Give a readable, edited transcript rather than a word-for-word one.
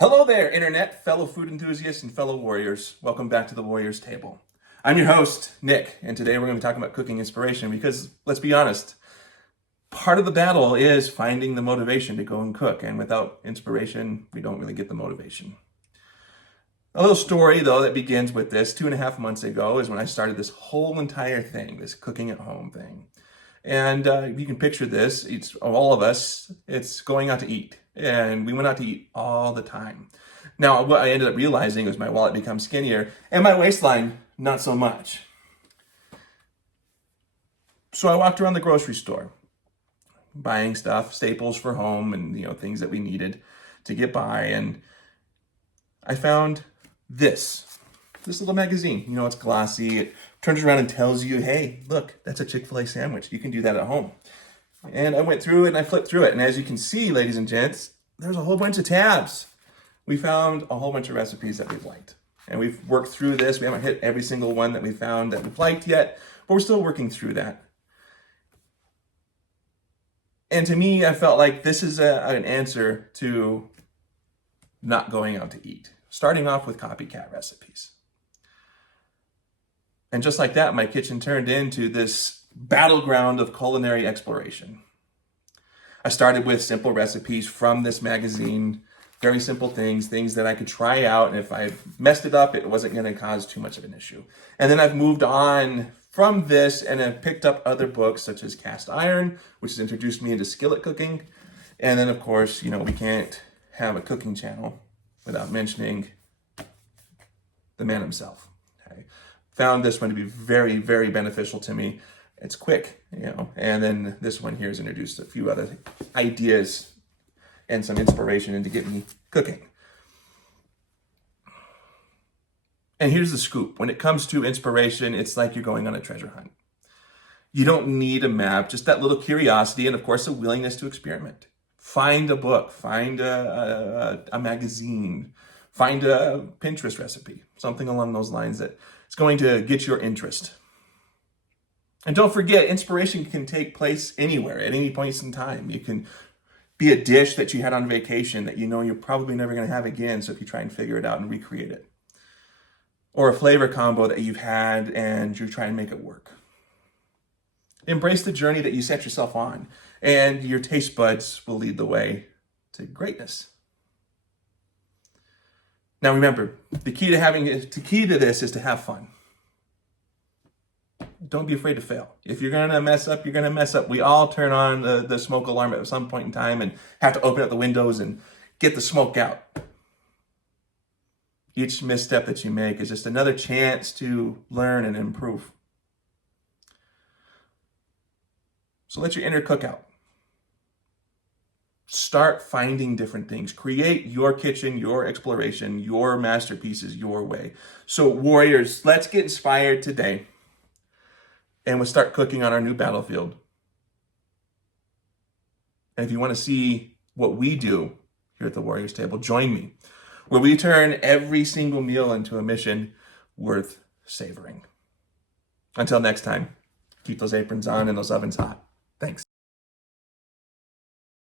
Hello there, Internet, fellow food enthusiasts and fellow warriors. Welcome back to the Warriors Table. I'm your host, Nick, and today we're going to be talking about cooking inspiration because, let's be honest, part of the battle is finding the motivation to go and cook, and without inspiration, we don't really get the motivation. A little story, though, that begins with this. 2.5 months ago is when I started this whole entire thing, this cooking at home thing. And you can picture this, it's all of us, it's going out to eat. And we went out to eat all the time. Now, what I ended up realizing was my wallet become skinnier and my waistline not so much. So I walked around the grocery store, buying stuff, staples for home and things that we needed to get by. And I found this little magazine. It's glossy. It turns around and tells you, hey, look, that's a Chick-fil-A sandwich. You can do that at home. And I went through it and I flipped through it. And as you can see, ladies and gents, there's a whole bunch of tabs. We found a whole bunch of recipes that we've liked. And we've worked through this. We haven't hit every single one that we found that we've liked yet, but we're still working through that. And to me, I felt like this is an answer to not going out to eat. Starting off with copycat recipes. And just like that, my kitchen turned into this battleground of culinary exploration. I started with simple recipes from this magazine, very simple things that I could try out, and if I messed it up, it wasn't going to cause too much of an issue. And then I've moved on from this and I've picked up other books such as Cast Iron, which has introduced me into skillet cooking. And then, of course, we can't have a cooking channel without mentioning the man himself. Okay. Found this one to be very, very beneficial to me. It's quick, and then this one here has introduced a few other ideas and some inspiration into get me cooking. And here's the scoop. When it comes to inspiration, it's like you're going on a treasure hunt. You don't need a map, just that little curiosity and, of course, a willingness to experiment. Find a book, find a magazine, find a Pinterest recipe, something along those lines that it's going to get your interest. And don't forget, inspiration can take place anywhere, at any point in time. It can be a dish that you had on vacation that you're probably never going to have again, so if you try and figure it out and recreate it. Or a flavor combo that you've had and you try and make it work. Embrace the journey that you set yourself on, and your taste buds will lead the way to greatness. Now remember, the key to this is to have fun. Don't be afraid to fail. If you're going to mess up, you're going to mess up. We all turn on the smoke alarm at some point in time and have to open up the windows and get the smoke out. Each misstep that you make is just another chance to learn and improve. So let your inner cook out. Start finding different things. Create your kitchen, your exploration, your masterpieces, your way. So warriors, let's get inspired today. And we'll start cooking on our new battlefield. And if you want to see what we do here at the Warriors Table, join me, where we turn every single meal into a mission worth savoring. Until next time, keep those aprons on and those ovens hot. Thanks.